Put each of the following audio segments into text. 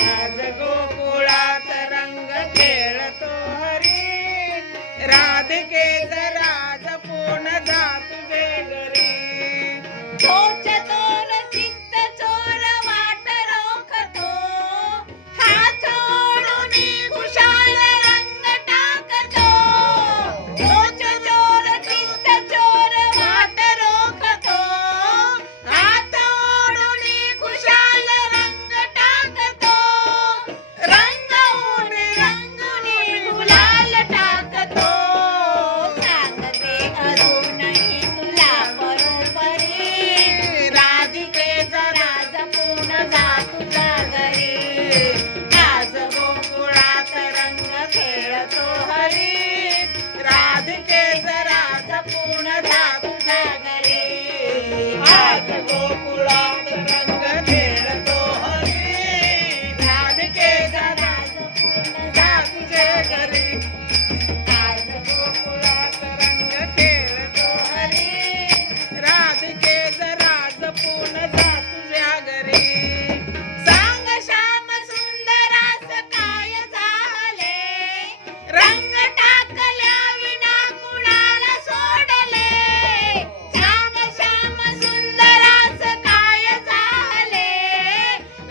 आज गोकुळात रंग खेळतो हरी, राधिके जरा जपून जा तुझे घरी. तोच तोर चित्त चोर वाट रोखतो, हात ओढून खुशाल रंग टाकतो. तोच चोर चित्त चोर वाट रोखतो, हात ओढून खुशाल रंग टाकतो. रंगवून रंगुनी गुलाल टाकतो. सांगते अजूनही तुला बरोबरी, राधिके जरा जपून जा तुझ्या घरी. आज गोकुळात रंग खेळतो हरी, राधिके जरा जपून जा तुझ्या घरी. आज गोकुळात रंग खेळतो हरी, राधिके जरा जपून जा तुझे घरी. आज गोकुळात रंग खेळतो हरी, राधिके जरा जपून जा तुझ्या घरी. सांग श्याम सुंदरास काय झाले, रंग टाकल्या विना कुणाला सोडले. सांग श्याम सुंदरास काय झाले,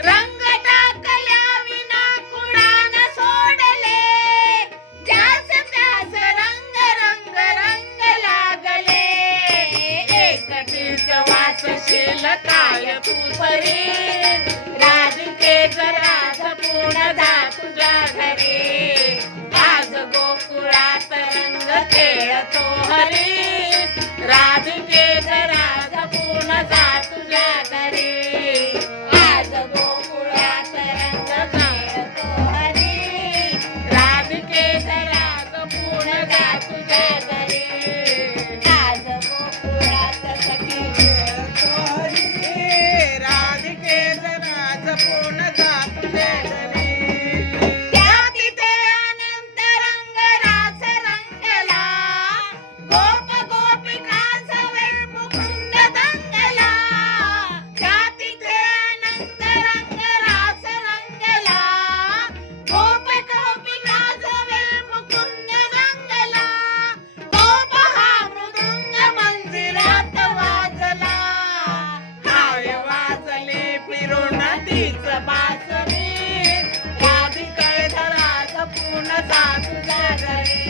रंग टाकल्या विना कुणाला सोडले. त्यास त्यास रंग रंग रंग लागले, एकटीच वासशील काय तू परी. राधिके जरा जपून जा तुझ्या घरी. आज गोकुळात रंग खेळतो हरी, राधिके जरा जपून जा तुझ्या घरी. आज गोकुळात रंग खेळतो हरी, राधिके जरा जपून जा तुझ्या घरी. आज गोकुळात सखी खेळतो हरी, राधिके जरा जपून जा तुझे घरी. त्या तिथे अनंत रंग रास रंगला, गोप गोपिका सवे मुकुंद दंगला. त्या तिथे अनंत रंग रास रंगला, गोप गोपिका सवे मुकुंद दंगला. गोप हा मृदुंग मंदिरात वाजला, हाय वाजले फिरून तीच बासरी, राधिके जरा जपून जा तुझ्या घरी.